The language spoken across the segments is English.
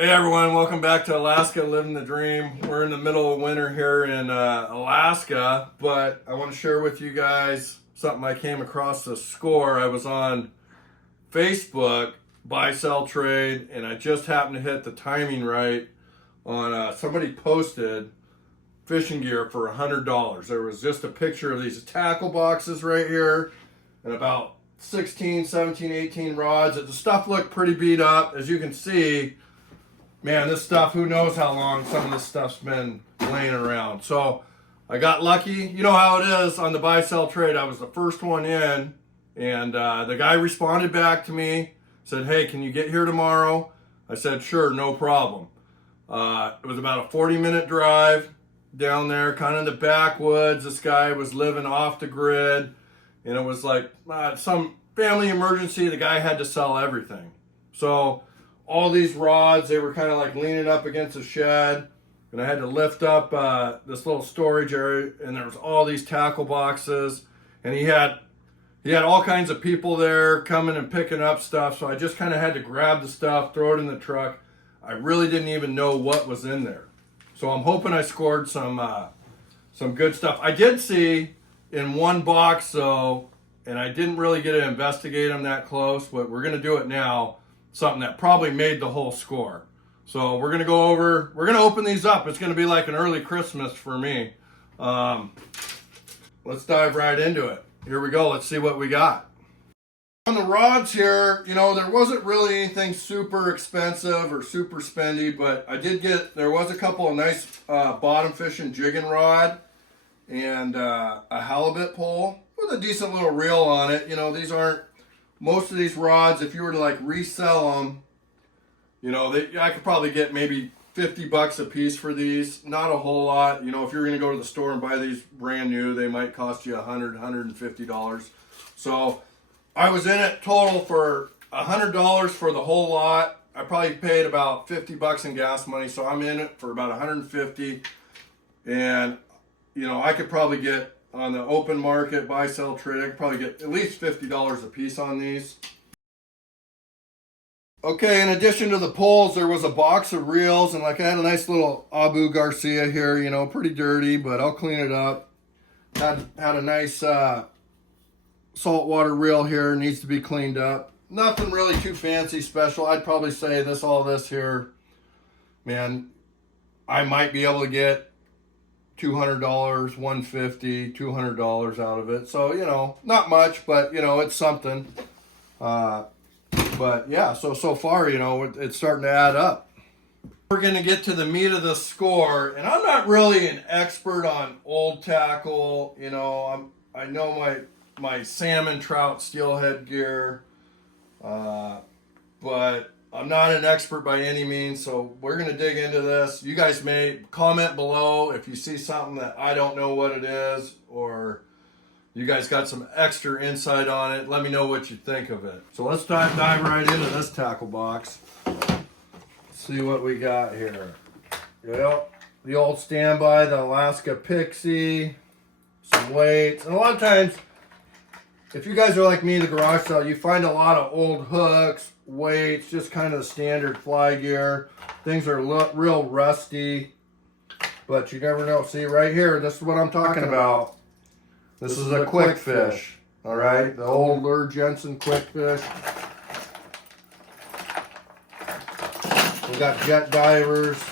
Hey everyone, welcome back to Alaska, living the dream. We're in the middle of winter here in Alaska, but I want to share with you guys something I came across the score. I was on Facebook, buy, sell, trade, and I just happened to hit the timing right on somebody posted fishing gear for $100. There was just a picture of these tackle boxes right here and about 16, 17, 18 rods. The stuff looked pretty beat up, as you can see. Man, this stuff, who knows how long some of this stuff's been laying around. So I got lucky. You know how it is on the buy, sell, trade. I was the first one in, and the guy responded back to me, said, hey, can you get here tomorrow? I said, sure, no problem. It was about a 40-minute drive down there, kind of in the backwoods. This guy was living off the grid, and it was like some family emergency. The guy had to sell everything. So all these rods, they were kind of like leaning up against a shed, and I had to lift up this little storage area, and there was all these tackle boxes, and he had all kinds of people there coming and picking up stuff. So I just kind of had to grab the stuff, throw it in the truck. I really didn't even know what was in there. So I'm hoping I scored some good stuff. I did see in one box though, and I didn't really get to investigate them that close, but we're going to do it now. Something that probably made the whole score. So we're going to open these up. It's going to be like an early Christmas for me. Let's dive right into it. Here we go. Let's see what we got. On the rods here, you know, there wasn't really anything super expensive or super spendy, but there was a couple of nice bottom fishing jigging rod and a halibut pole with a decent little reel on it. You know, most of these rods, if you were to like resell them, you know, I could probably get maybe $50 a piece for these. Not a whole lot. You know, if you're going to go to the store and buy these brand new, they might cost you $150. So I was in it total for $100 for the whole lot. I probably paid about $50 in gas money, so I'm in it for about $150. And, you know, I could probably get on the open market, buy, sell, trade, I could probably get at least $50 a piece on these. Okay, in addition to the poles, there was a box of reels, and like I had a nice little Abu Garcia here, you know, pretty dirty, but I'll clean it up. Had a nice saltwater reel here, needs to be cleaned up. Nothing really too fancy special. I'd probably say all this here, man, I might be able to get $200, $150, $200 out of it. So, you know, not much, but, you know, it's something. But, yeah, so far, you know, it's starting to add up. We're going to get to the meat of the score, and I'm not really an expert on old tackle. You know, I know my salmon trout steelhead gear, but I'm not an expert by any means, so we're going to dig into this. You guys may comment below if you see something that I don't know what it is, or you guys got some extra insight on it. Let me know what you think of it. So let's dive right into this tackle box. Let's see what we got here. Well, the old standby, the Alaska Pixie, some weights, and a lot of times, if you guys are like me, the garage sale, you find a lot of old hooks, weights, just kind of the standard fly gear. Things are real rusty, but you never know. See right here, this is what I'm talking about. This is a quick fish, all right? The old Lure Jensen quick fish. We got jet divers.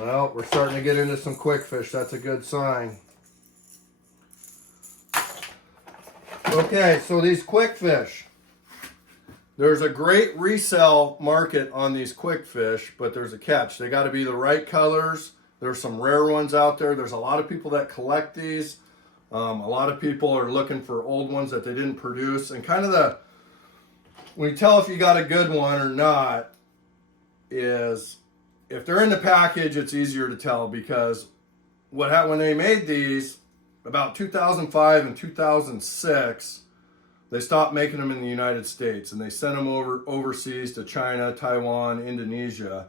Well, we're starting to get into some quick fish. That's a good sign. Okay, so these quick fish. There's a great resale market on these quick fish, but there's a catch. They got to be the right colors. There's some rare ones out there. There's a lot of people that collect these. A lot of people are looking for old ones that they didn't produce. And kind of when you tell if you got a good one or not is if they're in the package, it's easier to tell, because when they made these, about 2005 and 2006, they stopped making them in the United States, and they sent them overseas to China, Taiwan, Indonesia,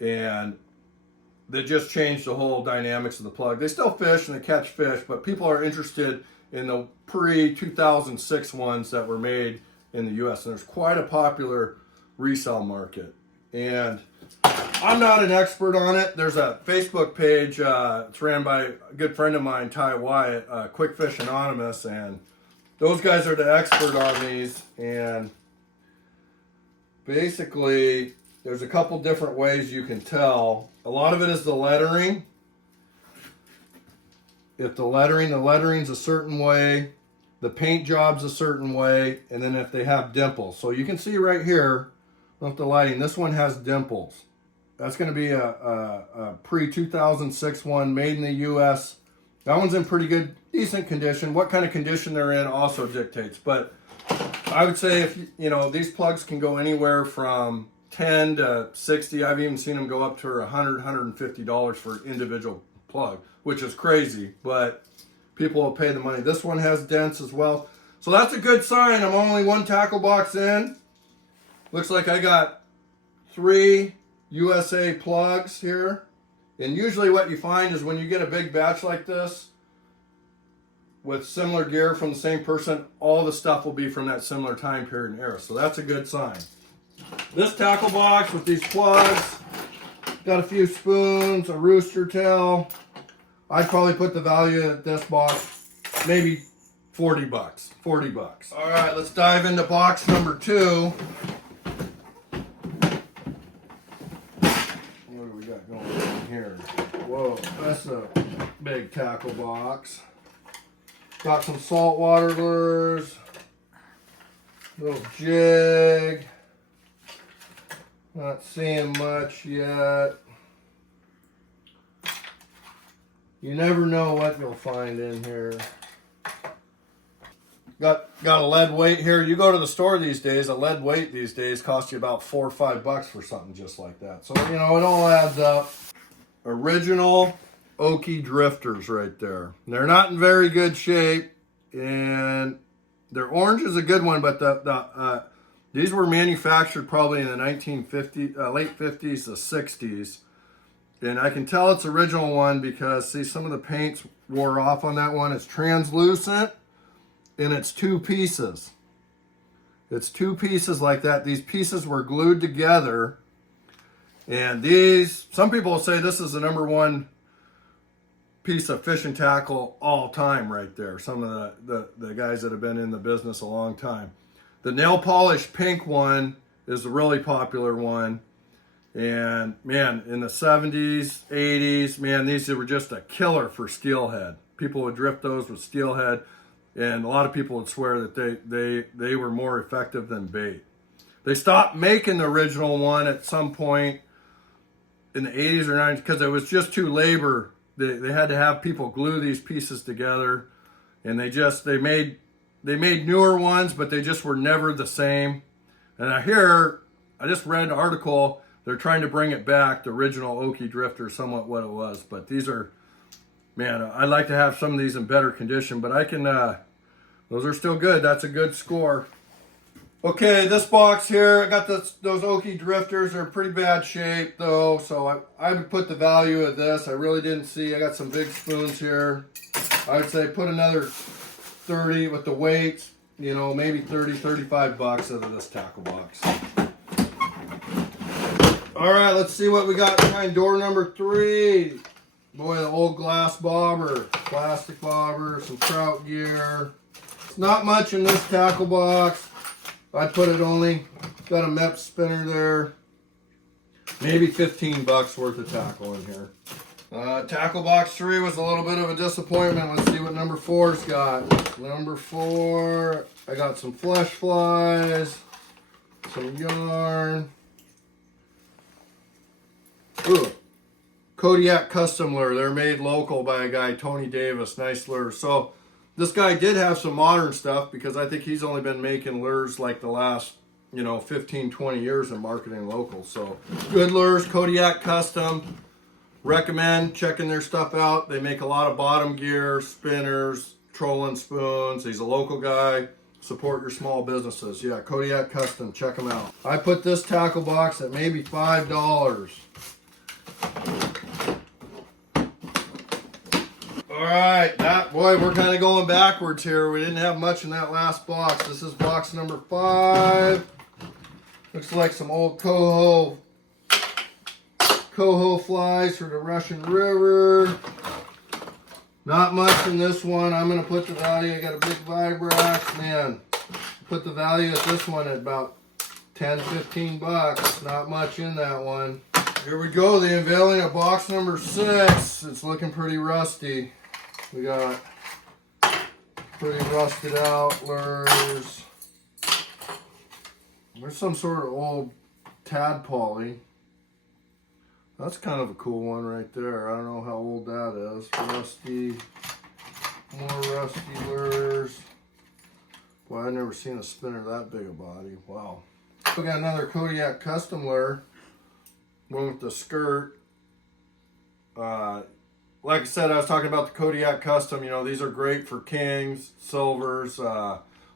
and they just changed the whole dynamics of the plug. They still fish and they catch fish, but people are interested in the pre-2006 ones that were made in the U.S., and there's quite a popular resale market. And I'm not an expert on it. There's a Facebook page. It's ran by a good friend of mine, Ty Wyatt, Quick Fish Anonymous, and those guys are the expert on these. And basically, there's a couple different ways you can tell. A lot of it is the lettering. If the lettering's a certain way, the paint job's a certain way, and then if they have dimples. So you can see right here, with the lighting, this one has dimples. That's going to be a pre-2006 one, made in the U.S. That one's in pretty good, decent condition. What kind of condition they're in also dictates. But I would say if these plugs can go anywhere from 10 to 60. I've even seen them go up to $100, $150 for individual plug, which is crazy, but people will pay the money. This one has dents as well. So that's a good sign. I'm only one tackle box in. Looks like I got 3 USA plugs here. And usually what you find is when you get a big batch like this with similar gear from the same person, all the stuff will be from that similar time period and era. So that's a good sign. This tackle box with these plugs, got a few spoons, a rooster tail. I'd probably put the value at this box, maybe 40 bucks. 40 bucks. All right, let's dive into box number 2. What do we got going on here? Whoa, that's a big tackle box. Got some saltwater lures, little jig. Not seeing much yet. You never know what you'll find in here. Got a lead weight here. You go to the store these days, a lead weight these days costs you about $4 or $5 for something just like that. So, it all adds up. Original Okie drifters right there. They're not in very good shape, and their orange is a good one, but these were manufactured probably in the late 50s to 60s. And I can tell it's original one because, see, some of the paints wore off on that one. It's translucent, and it's 2 pieces. It's 2 pieces like that. These pieces were glued together. And some people will say this is the #1 piece of fishing tackle all time right there. Some of the guys that have been in the business a long time. The nail polish pink one is a really popular one. And man, in the 70s, 80s, man, these were just a killer for steelhead. People would drift those with steelhead, and a lot of people would swear that they were more effective than bait. They stopped making the original one at some point in the 80s or 90s because it was just too labor. They had to have people glue these pieces together, and they made newer ones, but they just were never the same. And I just read an article. They're trying to bring it back, the original Okie drifter, somewhat what it was. But these are, man, I'd like to have some of these in better condition, but I can, those are still good. That's a good score. Okay, this box here, I got those Okie drifters. They're in pretty bad shape though, so I would put the value of this. I really didn't see, I got some big spoons here. I would say put another 30 with the weights, maybe 30, 35 bucks out of this tackle box. All right, let's see what we got behind door number 3. Boy, the old glass bobber, plastic bobber, some trout gear. It's not much in this tackle box. I'd put it only, got a MEP spinner there. Maybe 15 bucks worth of tackle in here. Tackle box 3 was a little bit of a disappointment. Let's see what number 4's got. Number 4, I got some flesh flies, some yarn. Ooh, Kodiak custom lure. They're made local by a guy, Tony Davis. Nice lure. So this guy did have some modern stuff because I think he's only been making lures like the last, 15, 20 years in marketing local. So good lures, Kodiak custom. Recommend checking their stuff out. They make a lot of bottom gear, spinners, trolling spoons. He's a local guy. Support your small businesses. Yeah, Kodiak custom. Check them out. I put this tackle box at maybe $5. All right, boy, we're kind of going backwards here. We didn't have much in that last box. This is box number 5. Looks like some old Coho coho flies for the Russian River. Not much in this one. I'm going to put the value, I got a big Vibrax, man. Put the value at this one at about 10, 15 bucks. Not much in that one. Here we go, the unveiling of box number 6. It's looking pretty rusty. We got pretty rusted out lures. There's some sort of old tadpoly. That's kind of a cool one right there. I don't know how old that is. Rusty, more rusty lures. Boy, I've never seen a spinner that big a body. Wow. We got another Kodiak custom lure. One with the skirt. Like I said, I was talking about the Kodiak custom. You know, these are great for kings, silvers.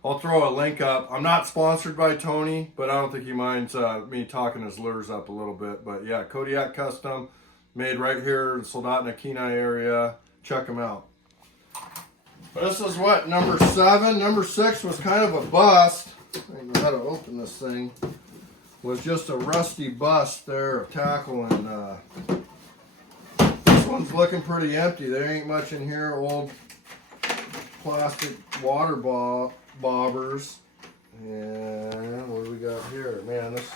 I'll throw a link up. I'm not sponsored by Tony, but I don't think he minds me talking his lures up a little bit. But yeah, Kodiak custom, made right here in the Soldotna Kenai area. Check them out. But this is what, number 7? Number 6 was kind of a bust. I don't know how to open this thing. Was just a rusty bust there of tackle, and this one's looking pretty empty. There ain't much in here. Old plastic water bobbers. And what do we got here? Man, this,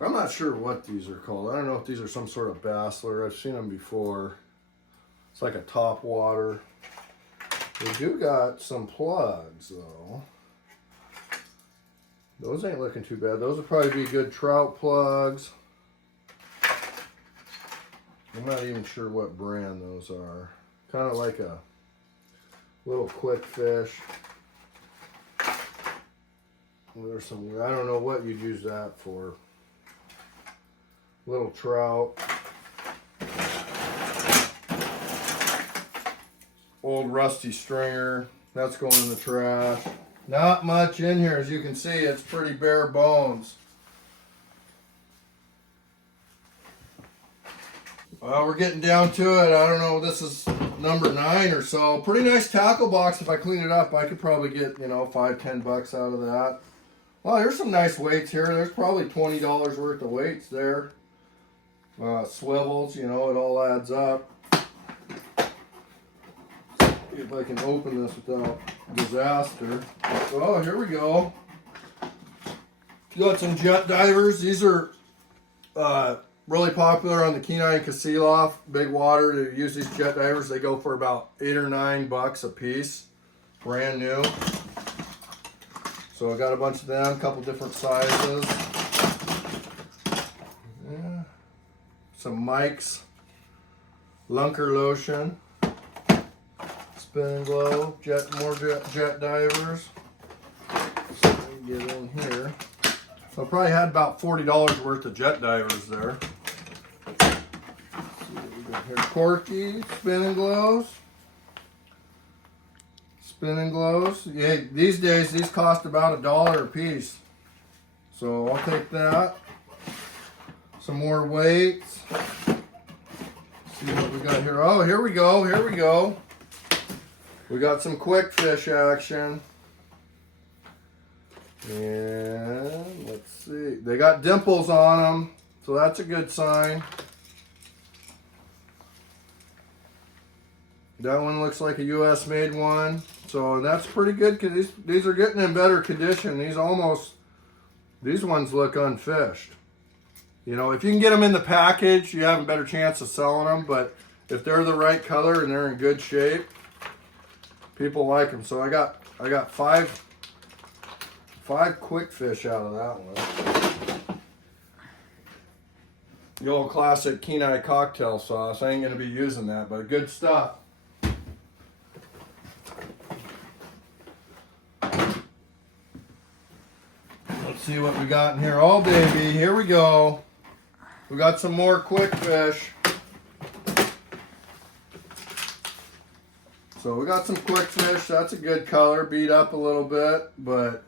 I'm not sure what these are called. I don't know if these are some sort of bass lure. I've seen them before. It's like a top water. We do got some plugs though. Those ain't looking too bad. Those would probably be good trout plugs. I'm not even sure what brand those are. Kind of like a little quick fish. There's some, I don't know what you'd use that for. Little trout. Old rusty stringer. That's going in the trash. Not much in here, as you can see. It's pretty bare bones. Well, we're getting down to it. I don't know, this is number 9 or so. Pretty nice tackle box. If I clean it up, I could probably get, you know, 5-10 bucks out of that. Well, here's some nice weights here. There's probably $20 worth of weights there. Swivels, you know, it all adds up. See if I can open this without disaster. Oh, here we go. You got some jet divers. These are really popular on the Kenai and Kasilof, big water. They use these jet divers. They go for about $8 or $9 a piece, brand new. So I got a bunch of them, a couple different sizes. Yeah. Some Mike's Lunker lotion. Spin and glow, more jet divers. So we get in here. So I probably had about $40 worth of jet divers there. Let's see what we got here. Corky, spin and glows. Spin and glows. Yeah, these days these cost about $1 a piece. So I'll take that. Some more weights. See what we got here. Oh, here we go. Here we go. We got some quick fish action. And let's see. They got dimples on them, so that's a good sign. That one looks like a US made one. So that's pretty good because these are getting in better condition. These ones look unfished. You know, if you can get them in the package, you have a better chance of selling them. But if they're the right color and they're in good shape, people like them. So I got five quick fish out of that one. The old classic Kenai cocktail sauce. I ain't gonna be using that, but good stuff. Let's see what we got in here. Oh baby, here we go. We got some more quick fish. So we got some quick fish. That's a good color, beat up a little bit, but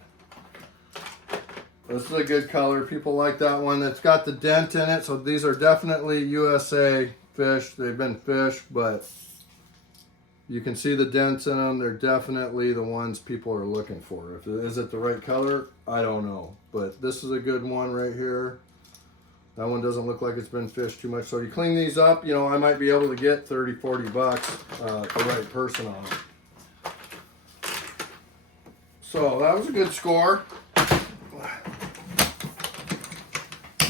this is a good color. People like that one. It's got the dent in it, so these are definitely USA fish. They've been fished, but you can see the dents in them. They're definitely the ones people are looking for. Is it the right color? I don't know, but this is a good one right here. That one doesn't look like it's been fished too much. So you clean these up, you know, I might be able to get 30, 40 bucks, the right person on it. So that was a good score.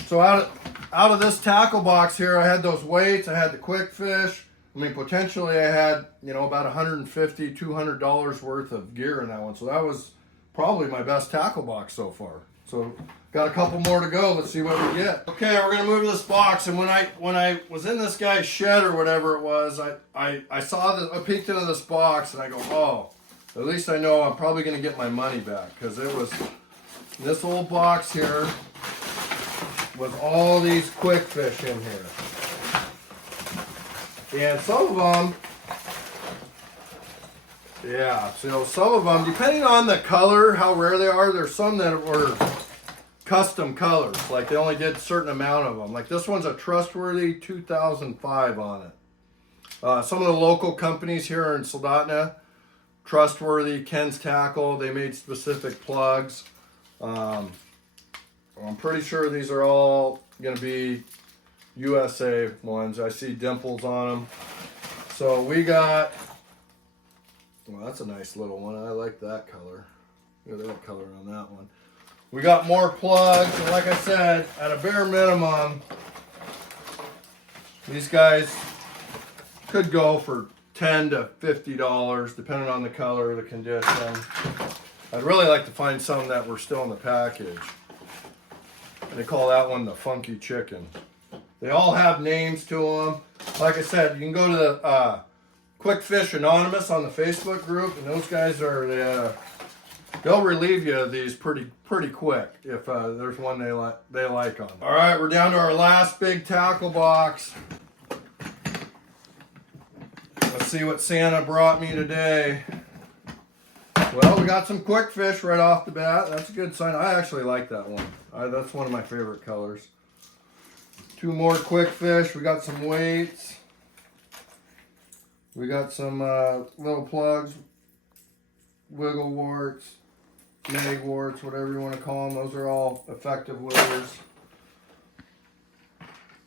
So out of this tackle box here, I had those weights, I had the quick fish. I mean, potentially I had, you know, about $150, $200 worth of gear in that one. So that was probably my best tackle box so far. So got a couple more to go. Let's see what we get. Okay, we're gonna move this box. And when I was in this guy's shed or whatever it was, I saw this, I peeked into this box and I go, oh, at least I know I'm probably gonna get my money back, because it was this old box here with all these quick fish in here. And some of them, yeah, so some of them, depending on the color, how rare they are, there's some that were custom colors. Like they only did a certain amount of them. Like this one's a Trustworthy 2005 on it. Some of the local companies here in Soldotna, Trustworthy, Ken's Tackle, they made specific plugs. I'm pretty sure these are all going to be USA ones. I see dimples on them. So we got, well, that's a nice little one. I like that color. Look at that color on that one. We got more plugs, and like I said, at a bare minimum, these guys could go for $10 to $50, depending on the color, the condition. I'd really like to find some that were still in the package. They call that one the Funky Chicken. They all have names to them. Like I said, you can go to the Quick Fish Anonymous on the Facebook group, and those guys are they'll relieve you of these pretty quick if there's one they like on. All right, we're down to our last big tackle box. Let's see what Santa brought me today. Well, we got some quick fish right off the bat. That's a good sign. I actually like that one. That's one of my favorite colors. Two more quick fish. We got some weights. We got some little plugs, wiggle warts, mag warts, whatever you want to call them. Those are all effective lures.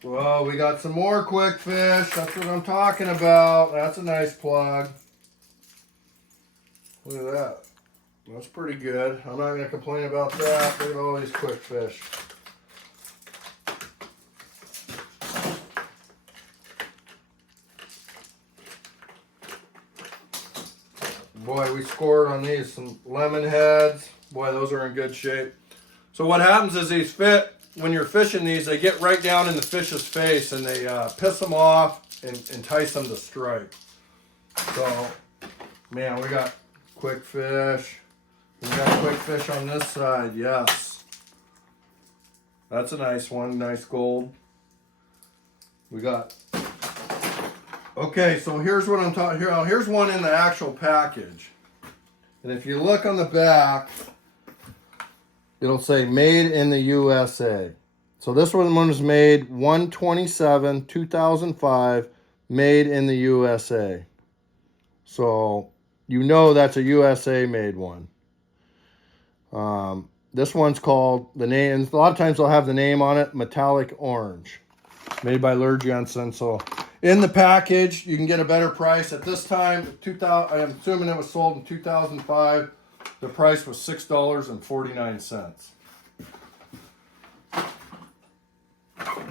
Well, we got some more quick fish. That's what I'm talking about. That's a nice plug. Look at that. That's pretty good. I'm not going to complain about that. Look at all these quick fish. Boy, we scored on these. Some lemon heads. Boy, those are in good shape. So what happens is these fit, when you're fishing these, they get right down in the fish's face and they piss them off and entice them to strike. So, man, we got quick fish. We got quick fish on this side, yes. That's a nice one, nice gold. We got, okay, so here's what I'm talking, here's one in the actual package. And if you look on the back, it'll say made in the USA. So this one was made 1/27/2005, made in the USA. So you know that's a USA made one. This one's called, the name, a lot of times they'll have the name on it, Metallic Orange, made by Lur Jensen. So in the package, you can get a better price. At this time, I'm assuming it was sold in 2005. The price was $6.49.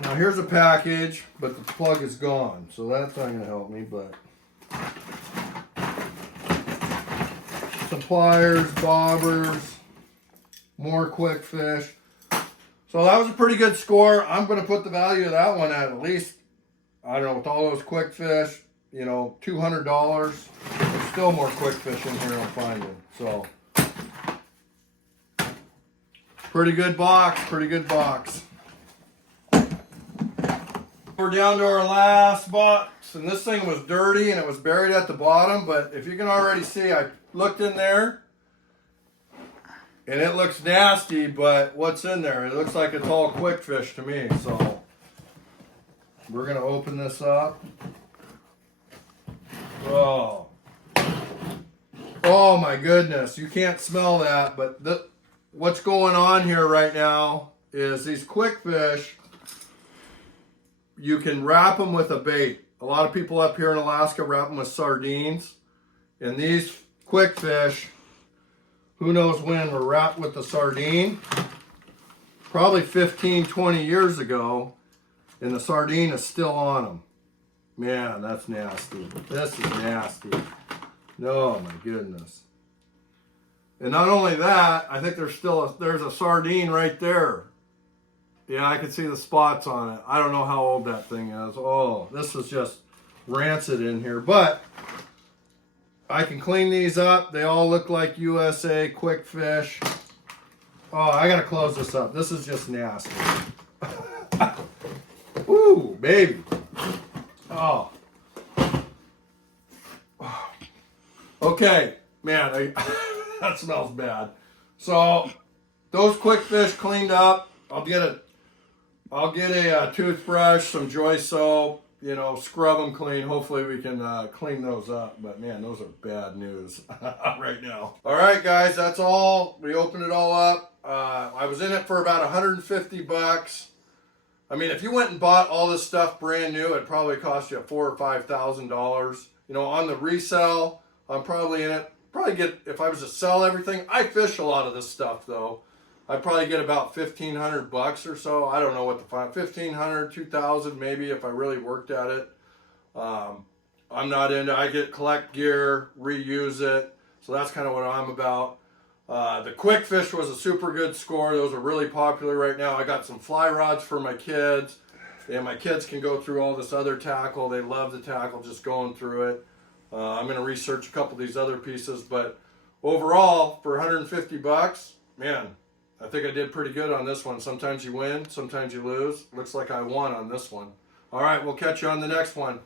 Now here's a package, but the plug is gone, so that's not going to help me, but some pliers, bobbers, more quick fish. So that was a pretty good score. I'm going to put the value of that one at least, I don't know, with all those quick fish, you know, $200. There's still more quick fish in here I'm finding. So, pretty good box, pretty good box. We're down to our last box, and this thing was dirty and it was buried at the bottom, but if you can already see, I looked in there and it looks nasty, but what's in there? It looks like it's all quick fish to me. So we're gonna open this up. Oh my goodness, you can't smell that, but what's going on here right now is these quick fish you can wrap them with a bait. A lot of people up here in Alaska wrap them with sardines. And these quick fish, who knows when, were wrapped with the sardine. Probably 15, 20 years ago. And the sardine is still on them. Man, that's nasty. This is nasty. Oh my goodness. And not only that, I think there's a sardine right there. Yeah, I can see the spots on it. I don't know how old that thing is. Oh, this is just rancid in here. But I can clean these up. They all look like USA quick fish. Oh, I gotta close this up. This is just nasty. Ooh, baby. Oh. Okay, man, that smells bad. So those quick fish cleaned up. I'll get a toothbrush, some Joy soap, you know, scrub them clean. Hopefully we can clean those up. But man, those are bad news right now. All right, guys, that's all. We opened it all up. I was in it for about 150 bucks. I mean, if you went and bought all this stuff brand new, it'd probably cost you $4,000 or $5,000. You know, on the resale, I'm probably in it. Probably get, if I was to sell everything, I fish a lot of this stuff though. I'd probably get about 1,500 bucks or so. I don't know what to find. 1,500, 2,000 maybe if I really worked at it. I'm not into, I collect gear, reuse it. So that's kind of what I'm about. The quick fish was a super good score. Those are really popular right now. I got some fly rods for my kids. And my kids can go through all this other tackle. They love the tackle, just going through it. I'm going to research a couple of these other pieces. But overall, for 150 bucks, man, I think I did pretty good on this one. Sometimes you win, sometimes you lose. Looks like I won on this one. All right, we'll catch you on the next one.